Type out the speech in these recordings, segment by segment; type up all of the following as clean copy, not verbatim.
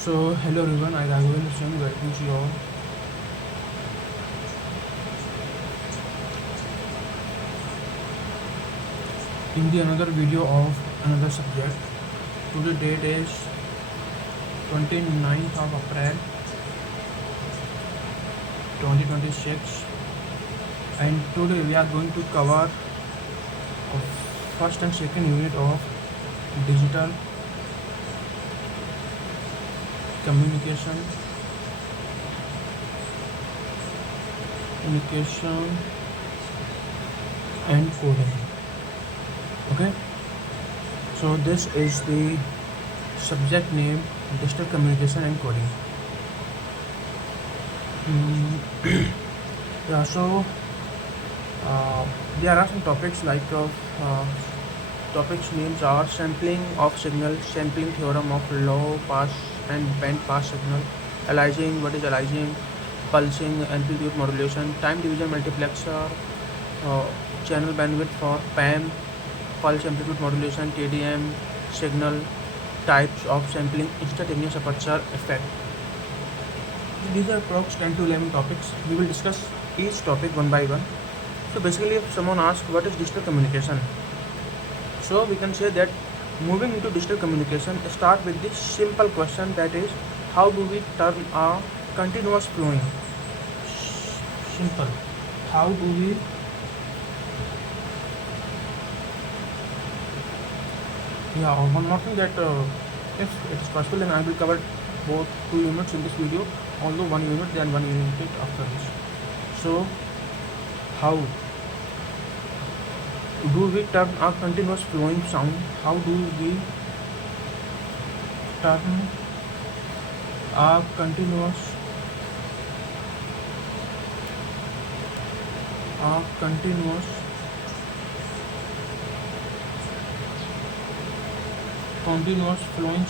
So hello everyone, I RAGHVENDRA SINGH welcomes you all in the another video of another subject. Today date is 29th of April 2026 and today we are going to cover first and second unit of digital communication and coding. Okay, so this is the subject name, digital communication and coding. Yeah, so there are some topics like topics names are sampling of signal, sampling theorem of low pass and band pass signal, aliasing, what is aliasing, pulsing, amplitude modulation, time division multiplexer, channel bandwidth for PAM, pulse amplitude modulation, TDM, signal, types of sampling, instantaneous aperture effect. These are approx 10 to 11 topics. We will discuss each topic one by one. So basically, if someone asks what is digital communication, so we can say that moving into digital communication, start with this simple question, that is, how do we turn a continuous flowing? Simple. How do we one more thing, that if it is possible, then I will cover both 2 units in this video, although 1 unit, then 1 unit after this. So how do we turn a continuous flowing sound? How do we turn a continuous flowing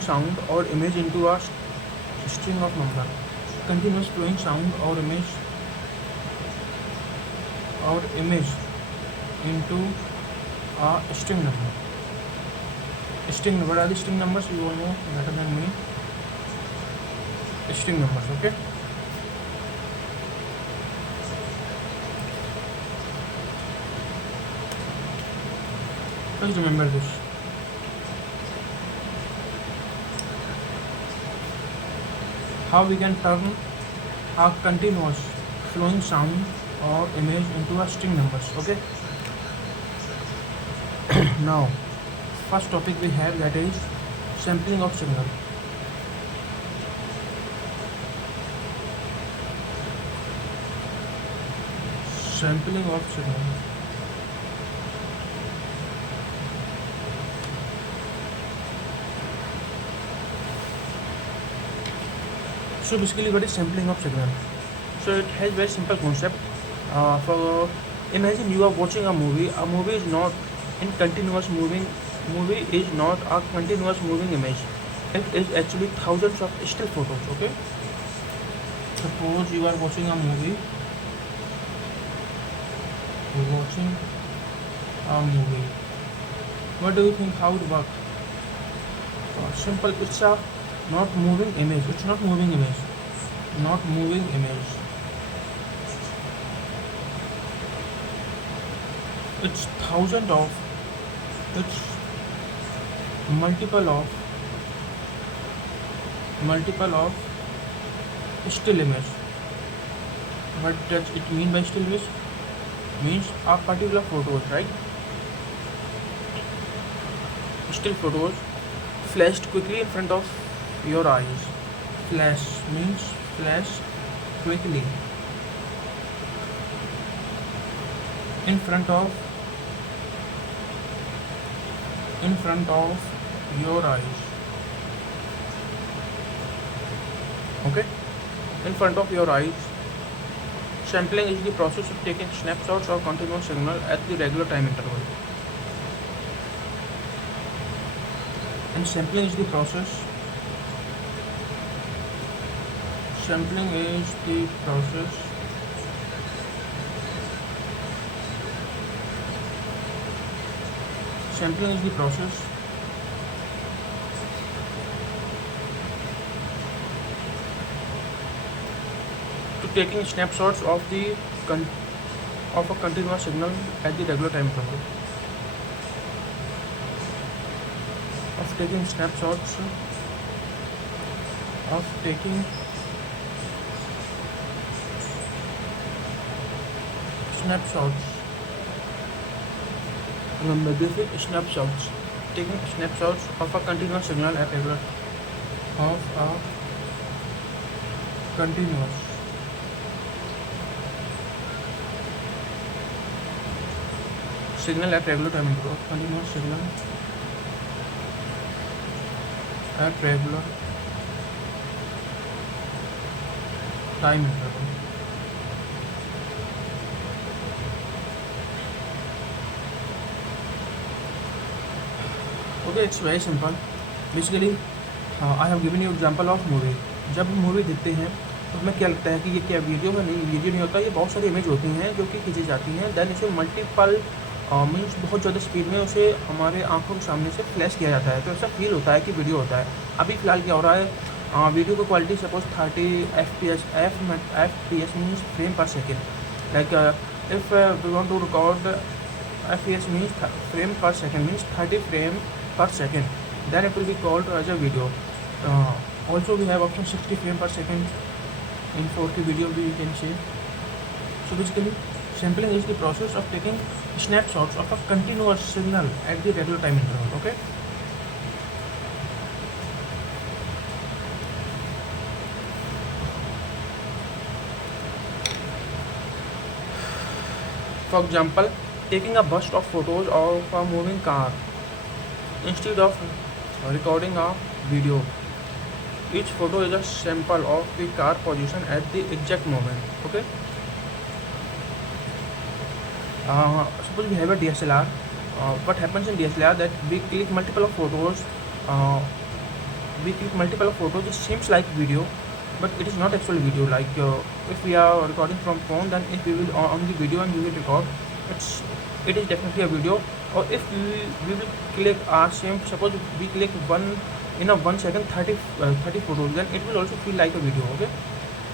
sound or image into a string of number? Continuous flowing sound or image into a string number. What are the string numbers? You all know better than me. String numbers, okay? Please remember this. How we can turn a continuous flowing sound or image into a string numbers, okay? Now, first topic we have, that is sampling of signal. Sampling of signal. So basically, what is sampling of signal? So it has very simple concept. For imagine you are watching a movie. A movie is not a continuous moving image. It is actually thousands of still photos. Okay. Suppose you are watching a movie. What do you think? How it works? Simple. It's a not moving image. It's not moving image. It's multiple of still image. What does it mean by still image? Means a particular photos, right? Still photos flashed quickly in front of your eyes. Flash means flash quickly in front of your eyes. Okay, in front of your eyes. Sampling is the process of taking snapshots of continuous signal at the regular time interval. And sampling is the process Sampling is the process to taking snapshots of a continuous signal at the regular time interval. Of taking snapshots remember this is snapshots, taking snapshots of a continuous signal at regular continuous signal at regular time interval. Continuous signal at regular time interval. Okay, it's very simple. Basically, I have given you example of movie. जब हम movie देखते हैं तो हमें क्या लगता है कि ये क्या वीडियो है? नहीं, वीडियो नहीं होता, ये बहुत सारी इमेज होती हैं जो कि खींची जाती हैं। देन इसे मल्टीपल मीन्स बहुत ज़्यादा स्पीड में उसे हमारे आंखों के सामने से फ्लैश किया जाता है, तो ऐसा फील होता है कि वीडियो होता है। अभी फ़िलहाल क्या हो रहा है, वीडियो की quality suppose 30 FPS means frame per second. Like if we want to record FPS means frame per second means 30 frame per second, then it will be called as a video. Also we have option 60 frame per second in 4K video we can see. So basically sampling is the process of taking snapshots of a continuous signal at the regular time interval. Okay, for example, taking a burst of photos of a moving car instead of recording a video. Each photo is a sample of the car position at the exact moment. Okay, suppose we have a DSLR. What happens in DSLR that we click multiple photos, it seems like video, but it is not actually video. Like if we are recording from phone, then if we will on the video and we will record, it is definitely a video. Or if we will click same, suppose we click in a 1 second 30 photos, then it will also feel like a video. Okay,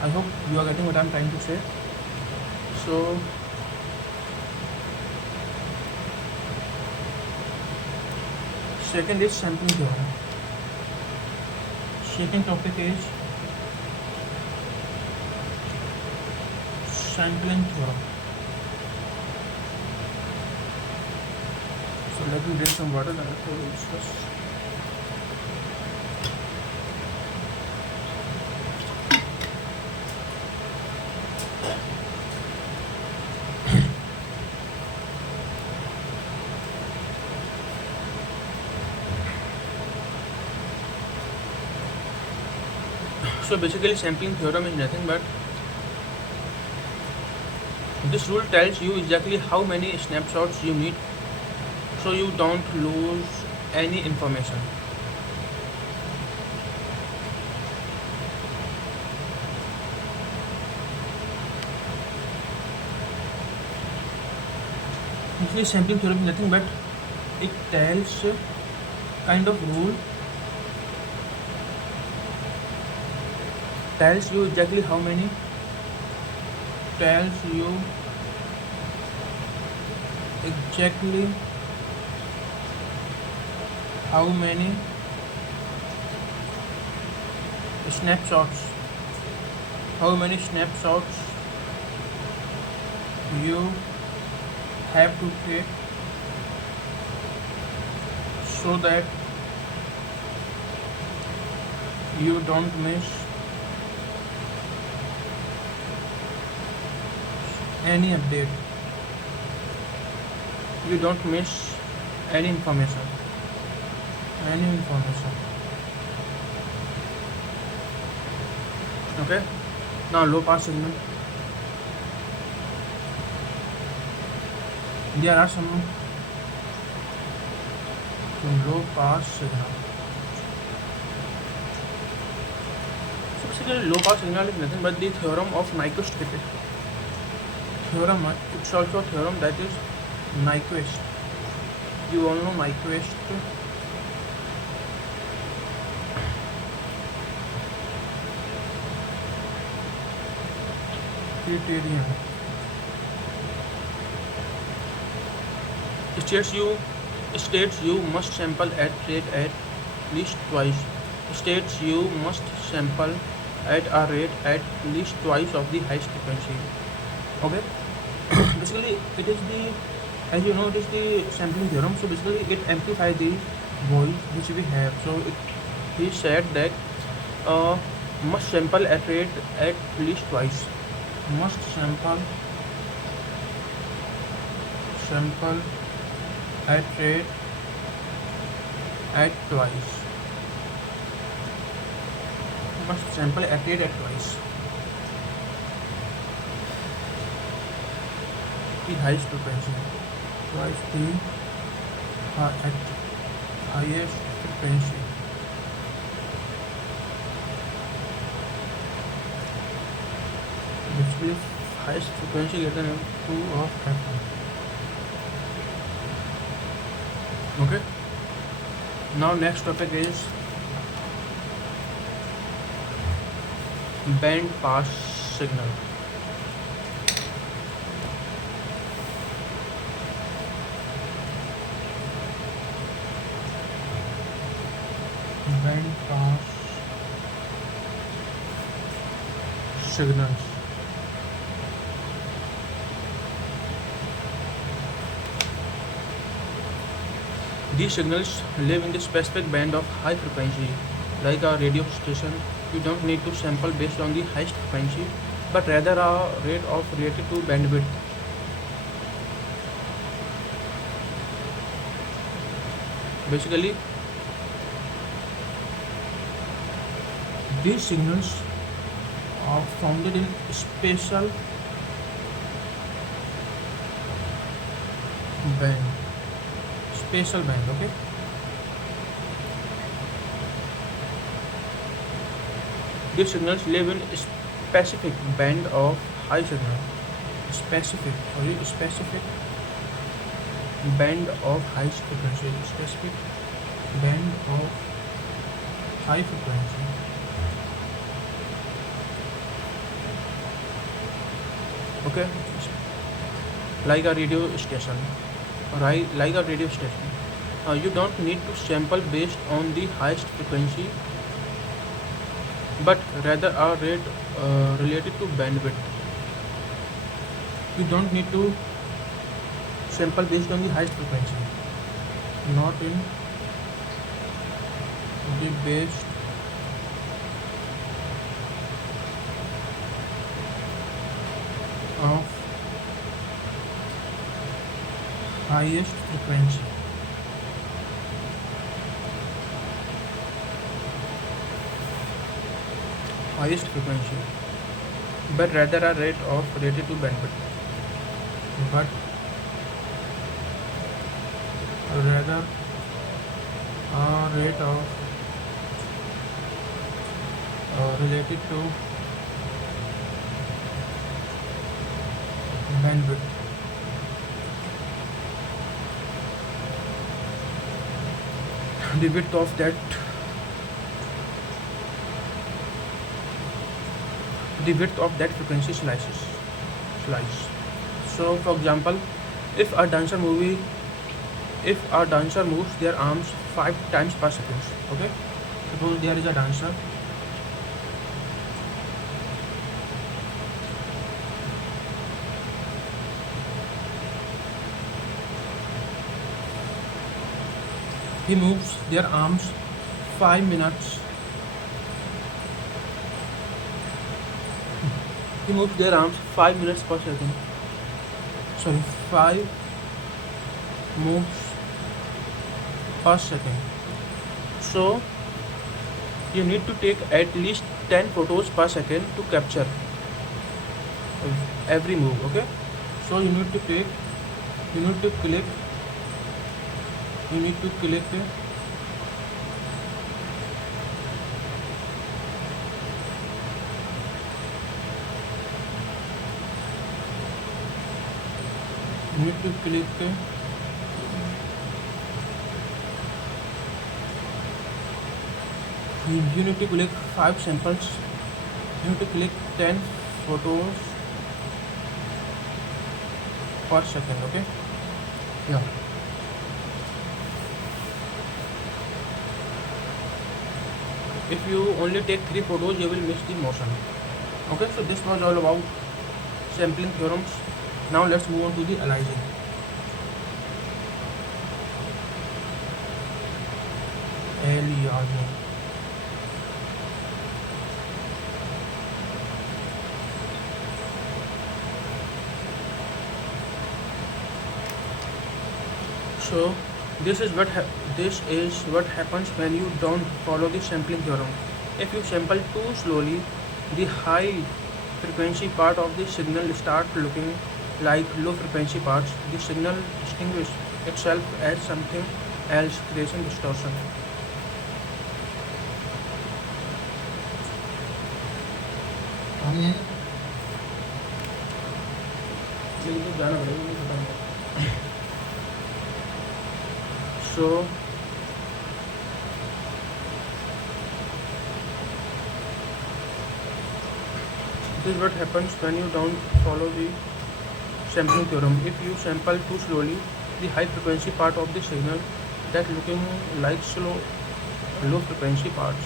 I hope you are getting what I am trying to say. So second is sampling theorem. Second topic is sampling theorem. So let me drink some water, then I will discuss. So basically sampling theorem is nothing but this rule tells you exactly how many snapshots you need so you don't lose any information. Actually sampling theorem is nothing but it tells kind of rule, tells you exactly how many, tells you exactly how many snapshots you have to take so that you don't miss any update, you don't miss any information. Okay, now low pass signal. There are some low pass signal. So basically low pass signal is nothing but the theorem of Nyquist. Theorem, it's also a theorem that is Nyquist. You all know Nyquist. Theorem states you must sample at rate at least twice. States you must sample at a rate at least twice of the highest frequency. Okay. Basically, it is the, as you know, it is the sampling theorem. So basically, it amplifies the voice which we have. So he said that must sample at rate at least twice. Must sample at rate at twice. Must sample at rate at twice. The highest frequency. Twice the at highest frequency. Which is highest frequency greater than 2 of f1. Okay. Now next topic is band pass signal. Band pass signals. These signals live in the specific band of high frequency. Like a radio station, you don't need to sample based on the highest frequency, but rather a rate of related to bandwidth. Basically, these signals are founded in spatial band. Spatial band, okay? These signals live in specific band of high signal. Specific band of high frequency. Specific band of high frequency. Okay, like a radio station. Like a radio station, you don't need to sample based on the highest frequency, but rather a rate related to bandwidth. You don't need to sample based on the highest frequency, not in the based of highest frequency. Highest frequency, but rather a rate of related to bandwidth. But rather a rate of related to bandwidth. The width of that frequency slice. So for example, if a dancer moves their arms 5 times per second, okay, suppose there is a dancer, he moves their arms 5 minutes. He moves their arms 5 minutes per second. Sorry, 5 moves per second. So you need to take at least 10 photos per second to capture every move. Okay, so you need to click You need to click 5 samples. You need to click 10 photos per second. Okay. Yeah. If you only take 3 photos, you will miss the motion. Okay, so this was all about sampling theorems. Now let's move on to the aliasing. Aliasing. So this is what happens when you don't follow the sampling theorem. If you sample too slowly, the high frequency part of the signal start looking like low frequency parts. The signal distinguishes itself as something else, creating distortion. So this is what happens when you don't follow the sampling theorem. If you sample too slowly, the high frequency part of the signal that looking like low frequency parts,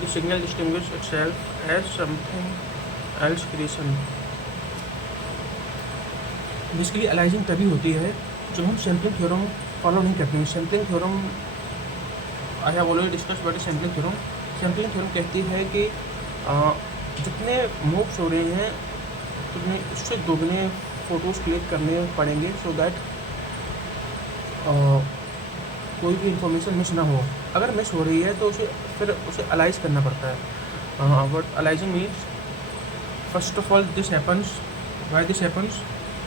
the signal distinguishes itself as something else, creation. Basically aliasing तभी होती है जब हम sampling theorem follow नहीं करते हैं. Sampling theorem I have already discuss what is sampling theorem. Sampling theorem कहती है कि जितने मूव्स हो रहे हैं उतने उससे दोगुने फ़ोटोज़ क्लिक करने पड़ेंगे सो दैट कोई भी इंफॉर्मेशन मिस ना हो. अगर मिस हो रही है तो उसे अलाइज करना पड़ता है. What aliasing means, first of all this happens. Why this happens?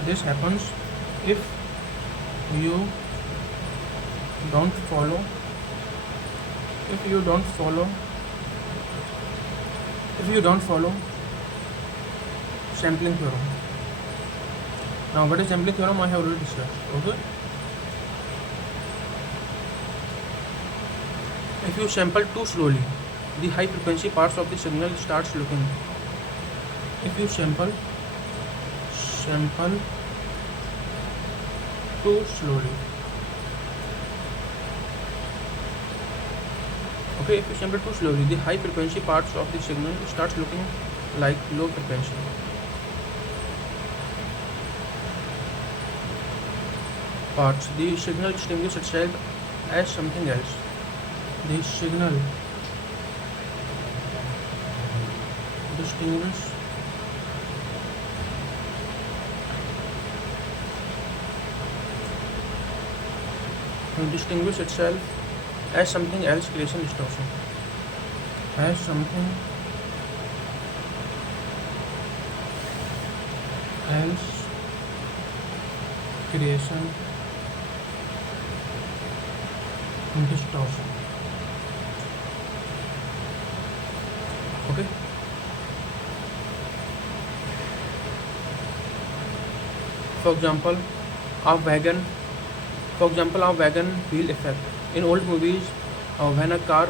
This happens if you don't follow sampling theorem. Now what is sampling theorem? I have already discussed. Okay, if you sample too slowly, the high frequency parts of the signal starts looking. If you sample too slowly. Okay, if you sample too slowly, the high frequency parts of the signal starts looking like low frequency parts. The signal distinguishes itself as something else. The signal distinguishes itself as something else, creation distortion. As something else, creation distortion. Okay. For example, a wagon wheel effect. In old movies, when a car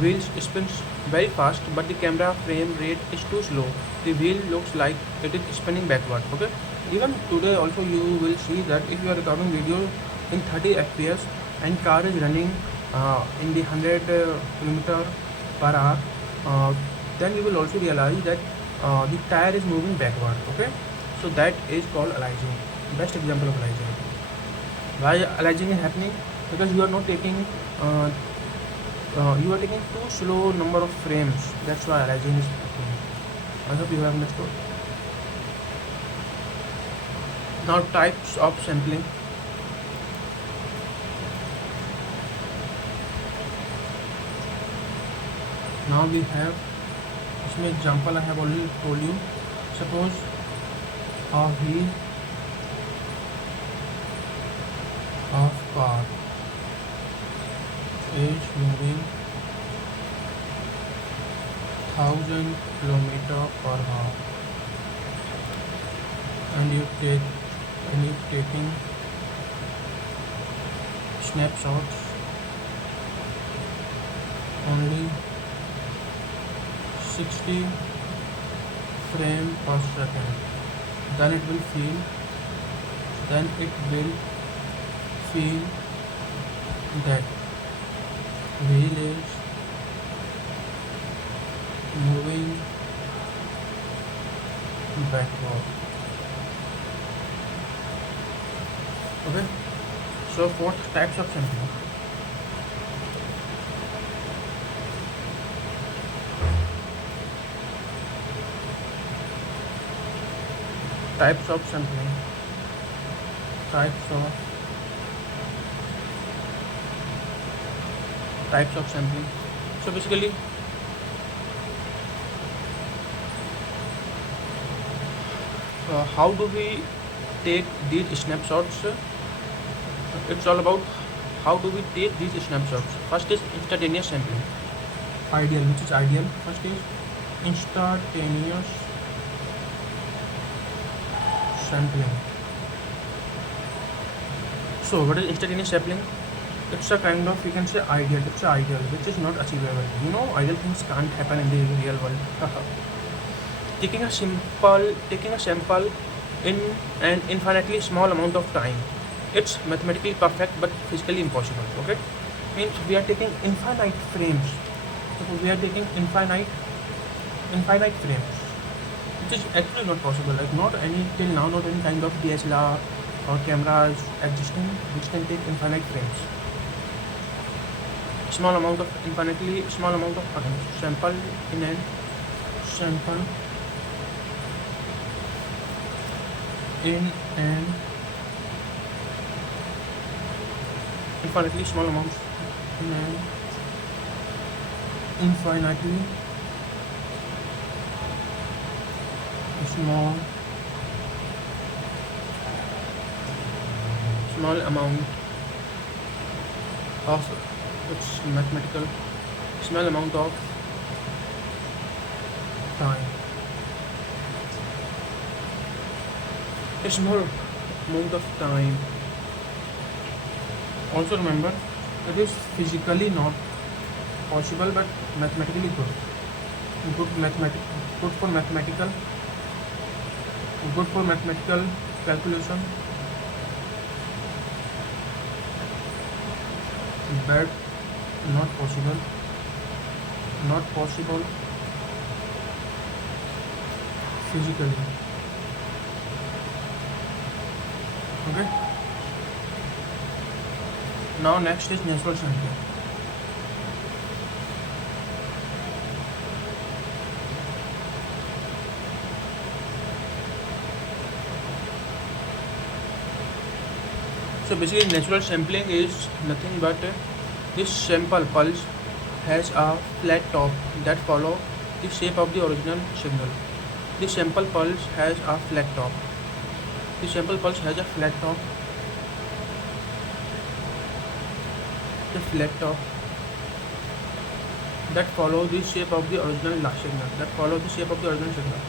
wheels spins very fast, but the camera frame rate is too slow, the wheel looks like it is spinning backward. Okay. Even today also you will see that if you are recording video in 30 fps and car is running in the 100 km per hour, then you will also realize that the tire is moving backward. Okay, so that is called aliasing. Best example of aliasing. Why aliasing is happening? Because you are not taking too slow number of frames. That's why aliasing is happening. I hope you have understood. Now types of sampling. Now we have इसमें example I have already told you. Suppose a wheel of car is moving 1000 km per hour and you taking snapshots only 60 frame per second, then it will feel that wheel is moving backward. Okay, so 4 types of sampling. Types of sampling. Types of sampling. So basically, how do we take these snapshots? It's all about how do we take these snapshots. First is instantaneous sampling. Ideal, which is ideal. First is instantaneous sampling. So what is instantaneous sampling? It's a kind of, you can say, ideal. It's an ideal which is not achievable. You know, ideal things can't happen in the real world. Taking a sample in an infinitely small amount of time. It's mathematically perfect but physically impossible. Okay, means we are taking infinite frames. So we are taking infinite frames, which is actually not possible. Like not any till now, not any kind of DSLR or cameras existing which can take infinite frames. Infinitely small amount of time. Sample in an infinitely small amount in an infinitely small amount of, it's mathematical, small amount of time. A small amount of time. Also remember, it is physically not possible but mathematically good. Good for mathematical calculation. But not possible physically. Okay. Now next is natural sampling. So basically natural sampling is nothing but this sample pulse has a flat top that follow the shape of the original signal. The sample pulse has a flat top. The sample pulse has a flat top. The flat top that follow the shape of the original signal. That follow the shape of the original signal.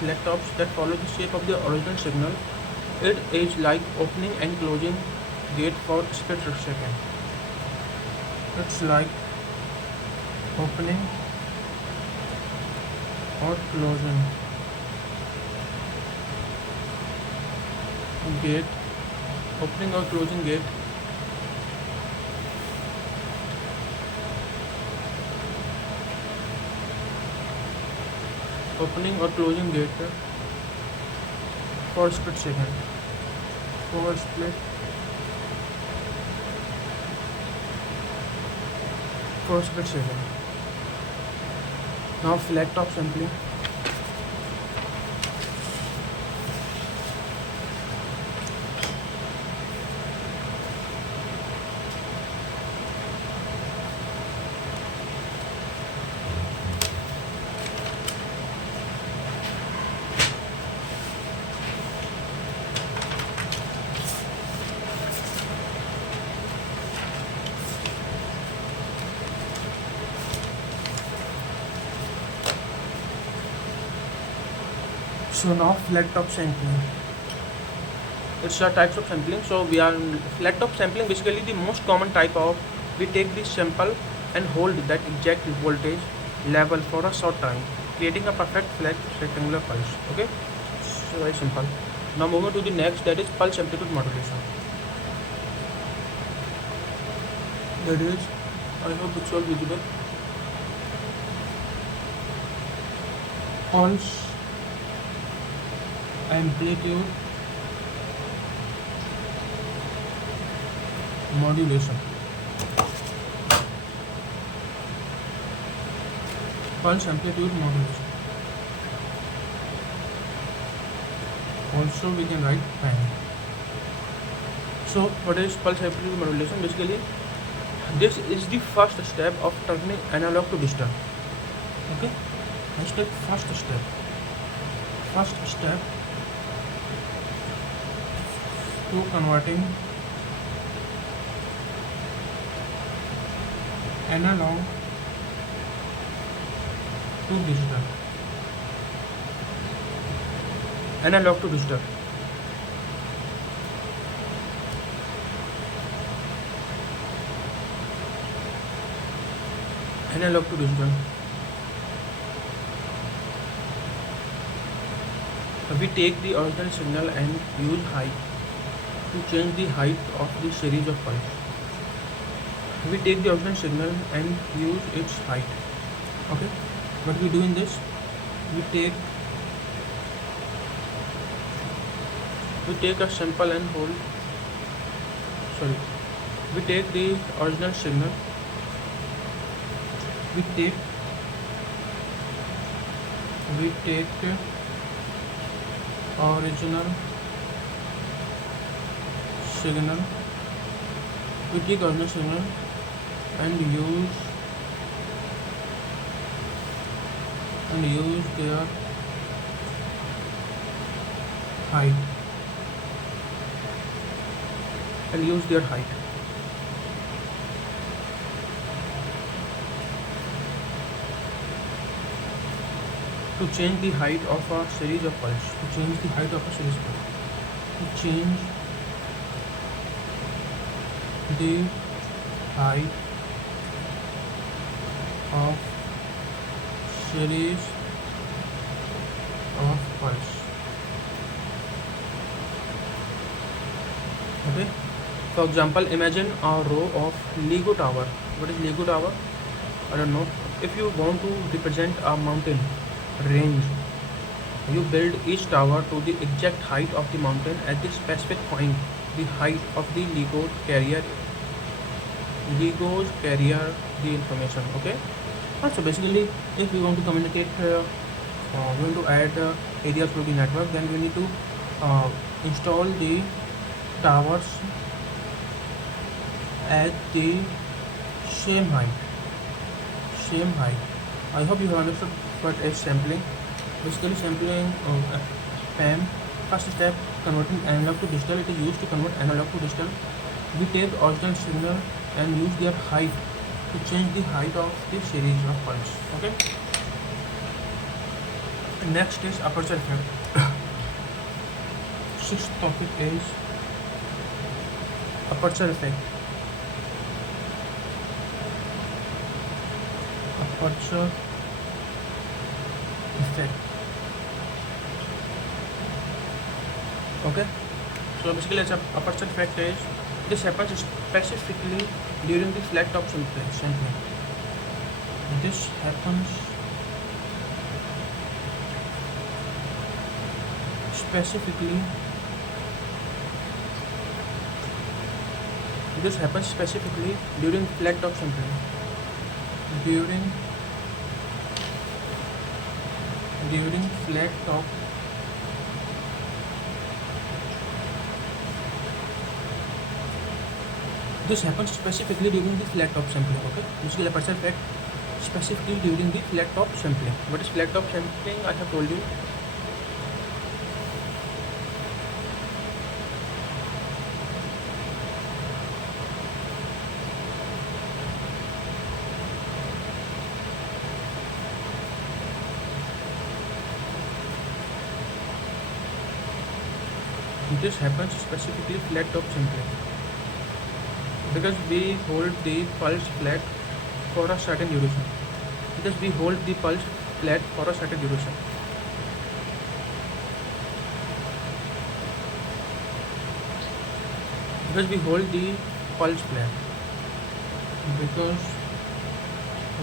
Flat tops that follow the shape of the original signal. It is like opening and closing gate for split second. It's like opening or closing gate. Opening or closing gate. Opening or closing gate for split second. For split second. Now flat top sampling. So now flat top sampling. It's a types of sampling. So we are flat top sampling, basically the most common type of, we take this sample and hold that exact voltage level for a short time, creating a perfect flat rectangular pulse. Okay, so very simple. Now moving to the next, that is pulse amplitude modulation. That is, I hope it's all visible. Pulse amplitude modulation. Pulse amplitude modulation. Also we can write PAM. So what is pulse amplitude modulation? Basically, this is the first step of turning analog to digital. Okay, let's take first step. First step to converting analog to digital. Analog to digital. Analog to digital. We take the original signal and use height to change the height of the series of pulse. We take the original signal and use its height. Okay, what we do in this, we take a sample and hold, we take the original signal, we take original signal, and use their height, to change the height of a series of pulse. To change the height of a series of pulse. To change the height of series of pulse. Okay. For example, imagine a row of Lego tower. What is Lego tower? I don't know. If you want to represent a mountain range, you build each tower to the exact height of the mountain. At this specific point, the height of the Legos carry the information. Okay. So basically, if we want to communicate, we want to add areas to the network, then we need to install the towers at the same height. I hope you have understood what is sampling. Basically, sampling PAM. First step, converting analog to digital. It is used to convert analog to digital. We take original signal and use their height to change the height of the series of pulse. Okay. Next is aperture effect. Sixth topic is aperture effect. Aperture effect. Okay. So basically, aperture effect is, this happens specifically during the flat top sampling. This happens specifically during flat top sampling. During flat top this happens specifically during the flat top sampling. Okay, basically aperture effect specifically during the flat top sampling. What is flat top sampling? I have told you. This happens specifically flat top sampling because we hold the pulse flat for a certain duration. Because we hold the pulse flat for a certain duration. Because we hold the pulse flat. Because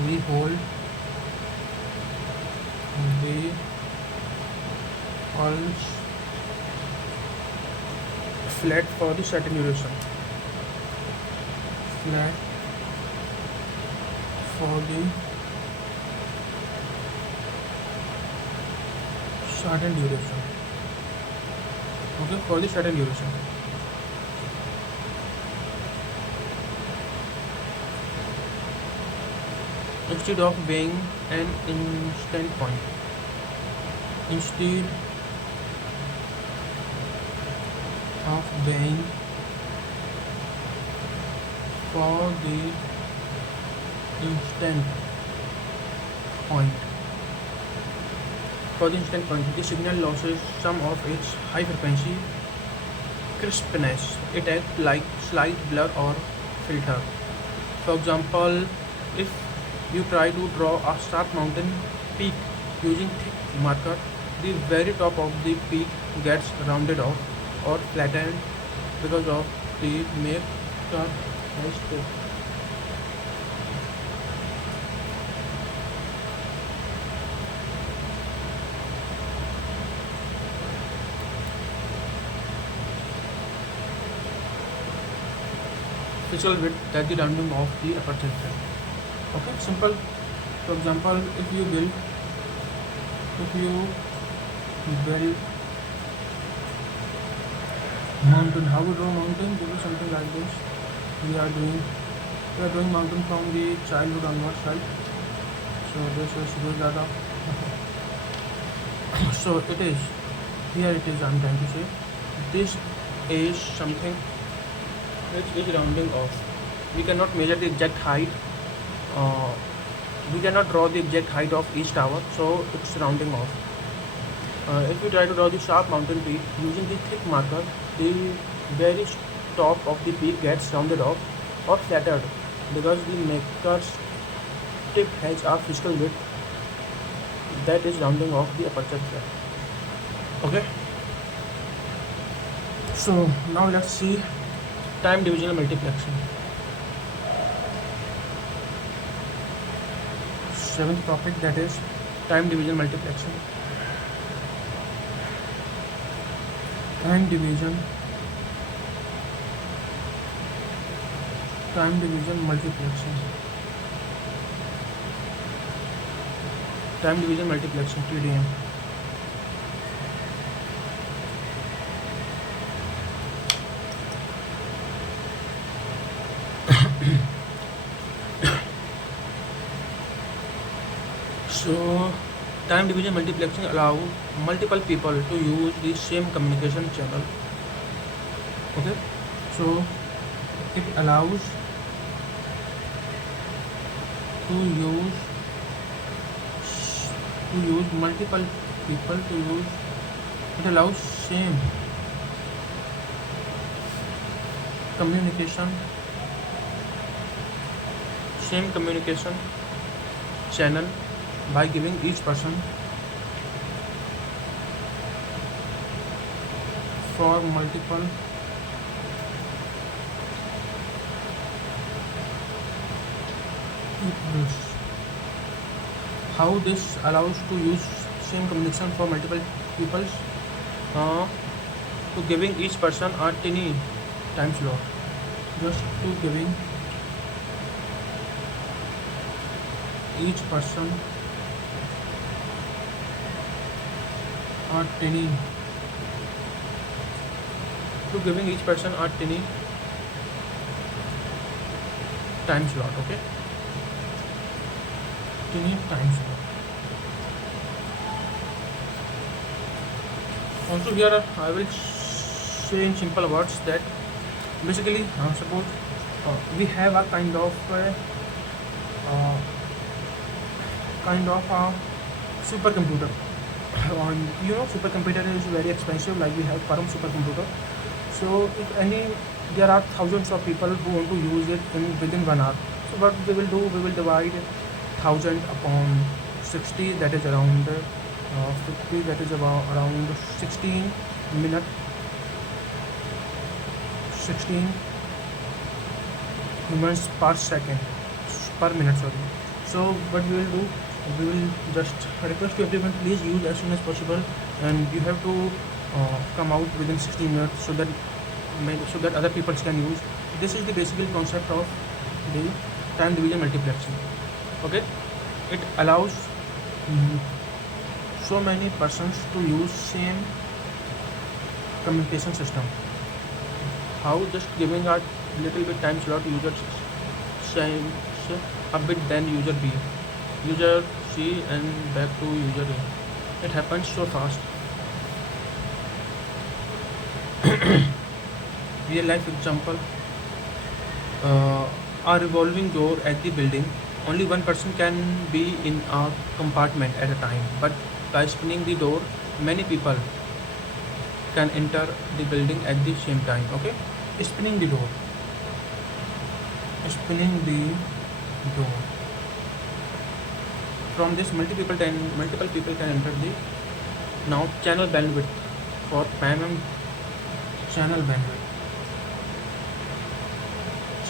we hold the pulse flat for the certain duration. Flat for the certain duration. Okay, for the certain duration. Instead of being an instant point. Instead of being for the instant point. For the instant point, the signal loses some of its high frequency crispness. It acts like slight blur or filter. For example, if you try to draw a sharp mountain peak using thick marker, the very top of the peak gets rounded off or flattened because of the marker has tip. Physical width, that the rounding of the aperture. Okay, simple. For example, if you build mountain, how we draw mountain? This is something like this. We are doing mountain from the childhood onwards, right? So this is good data. So it is here. It is. I'm trying to say this is something which is rounding off. We cannot measure the exact height. We cannot draw the exact height of each tower, so it's rounding off. If we try to draw the sharp mountain peak using the thick marker, the very top of the peak gets rounded off or flattened because the maker's tip has a physical width that is rounding off the aperture flat. Okay. So now let's see time division multiplexing. Seventh topic, that is time division multiplexing. Time division multiplexing. Time division multiplexing, TDM. So time division multiplexing allows multiple people to use the same communication channel. Okay, so it allows to use multiple people to use. It allows same communication channel by giving each person for multiple peoples. How this allows to use same communication for multiple peoples? To giving each person a tiny time slot. Just to giving each person a tiny time slot. Okay, tiny time slot. Also here I will say in simple words that basically suppose we have a kind of a supercomputer. on, supercomputer is very expensive, like we have Param supercomputer. So if any, there are thousands of people who want to use it within 1 hour. So what we will do, we will divide 1000 upon 60, that is around 50, that is about around 16 minute, 16 humans per second, per minute, sorry. So what we will do, we will just request to everyone, please use as soon as possible, and you have to come out within 16 minutes, so that other people can use. This is the basic concept of the time division multiplexing. Okay, it allows so many persons to use same communication system. How? Just giving a little bit time slot, user same a bit, then user B, user C, and back to user A. It happens so fast. Real life example, a revolving door at the building. Only one person can be in a compartment at a time, but by spinning the door, many people can enter the building at the same time. Okay, spinning the door, spinning the door. From this, multiple people can enter the. Now channel bandwidth for PAM, channel bandwidth,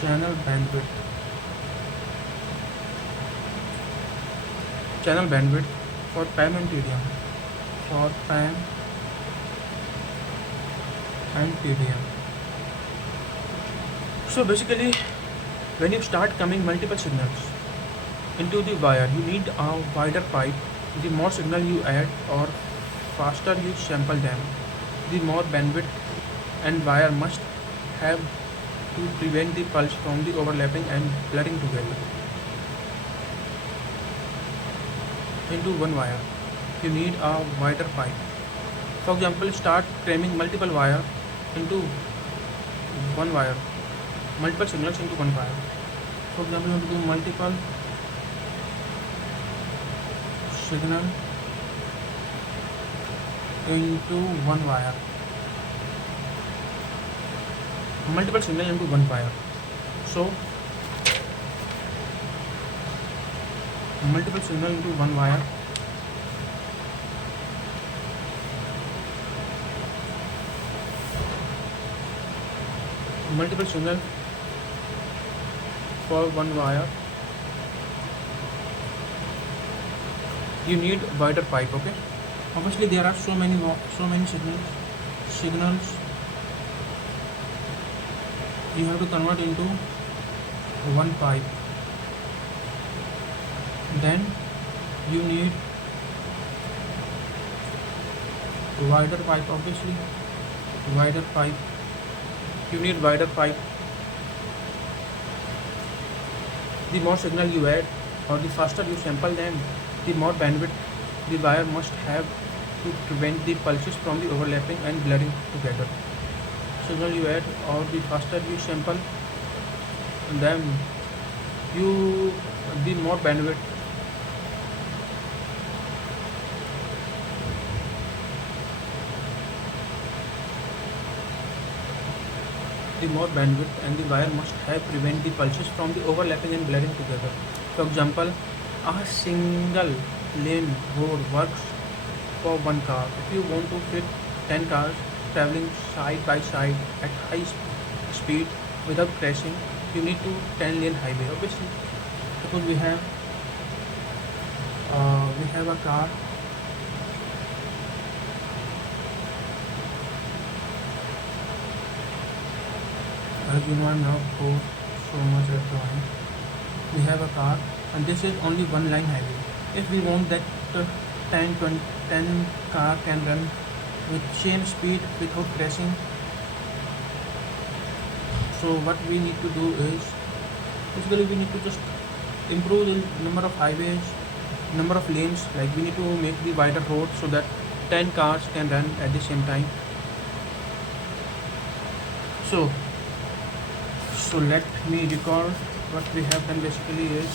channel bandwidth, channel bandwidth for PAM and TDM, for PAM and TDM. So basically, when you start coming multiple signals into the wire, you need a wider pipe. The more signal you add or faster you sample them, the more bandwidth and wire must have to prevent the pulse from the overlapping and blurring together into one wire. You need a wider pipe. For example, start cramming multiple wire into one wire, multiple signals into one wire. For example, you want to do multiple signal into one wire, multiple signal into one wire. So multiple signal into one wire, multiple signal for one wire. You need wider pipe. Okay, obviously there are so many signals you have to convert into one pipe. Then you need wider pipe. Obviously wider pipe, you need wider pipe. The more signal you add or the faster you sample them, the more bandwidth the wire must have to prevent the pulses from the overlapping and blurring together. Signal you add or the faster you sample them, the more bandwidth and the wire must have prevent the pulses from the overlapping and blurring together. For example, a single lane road works for one car. If you want to fit 10 cars traveling side by side at high speed without crashing, you need to 10 lane highway. Obviously, suppose we have a car. As you know, I'm not go so much at drawing. We have a car, and this is only one line highway. If we want that 10 car can run with same speed without crashing, so what we need to do is, basically we need to just improve the number of highways, number of lanes. Like we need to make the wider road so that 10 cars can run at the same time. So let me recall what we have done. Basically is,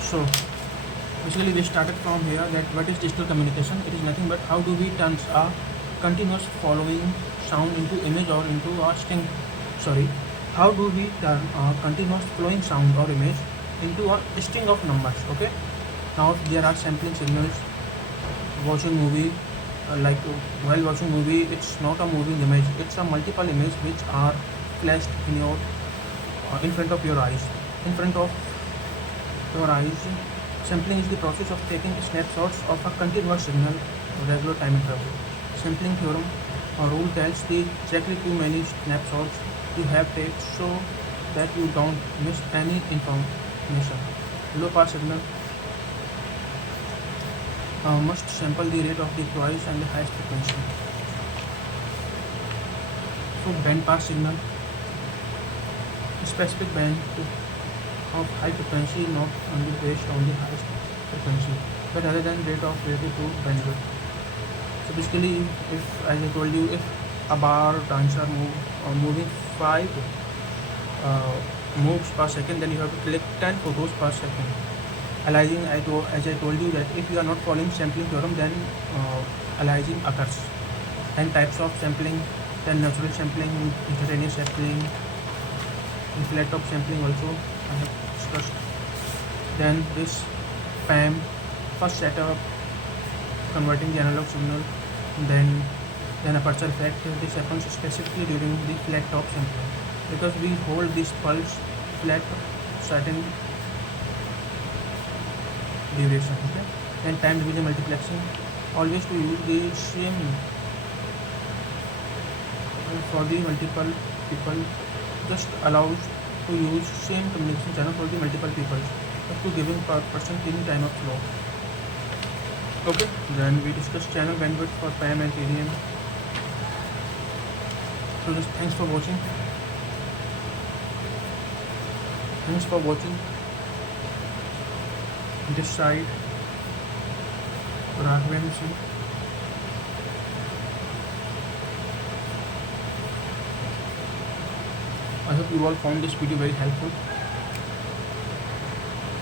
so Basically, we started from here that what is digital communication? It is nothing but how do we turn a continuous following sound into image or into a string. Sorry, how do we turn a continuous flowing sound or image into a string of numbers? Okay. Now there are sampling signals. Watching movie, while watching movie, it's not a moving image. It's a multiple image which are flashed in front of your eyes. In front of your eyes. Sampling is the process of taking snapshots of a continuous signal regular time interval. Sampling theorem or rule tells the exactly too many snapshots you have taken so that you don't miss any information. Low pass signal must sample the rate of the twice and the highest frequency. So band pass signal, specific band of high frequency not only based on the highest frequency but other than rate of relative to bandwidth. So basically, if as I told you, if a bar dancer moving 5 moves per second, then you have to click 10 photos per second. Aliasing, as I told you that if you are not following sampling theorem, then aliasing occurs. And types of sampling, then natural sampling, instantaneous sampling, flat top sampling also I have discussed. Then this PAM, first setup, converting the analog signal, then aperture effect. This happens specifically during the flat top sampling because we hold this pulse flat certain duration. Okay, and time division multiplexing, always to use the same for the multiple people, just allows to use same communication channel for the multiple people up to giving per person any time of flow. Okay, then we discussed channel bandwidth for PAM and TDM. So just thanks for watching. Thanks for watching this side. RAGHVENDRA Singh. I hope you all found this video very helpful.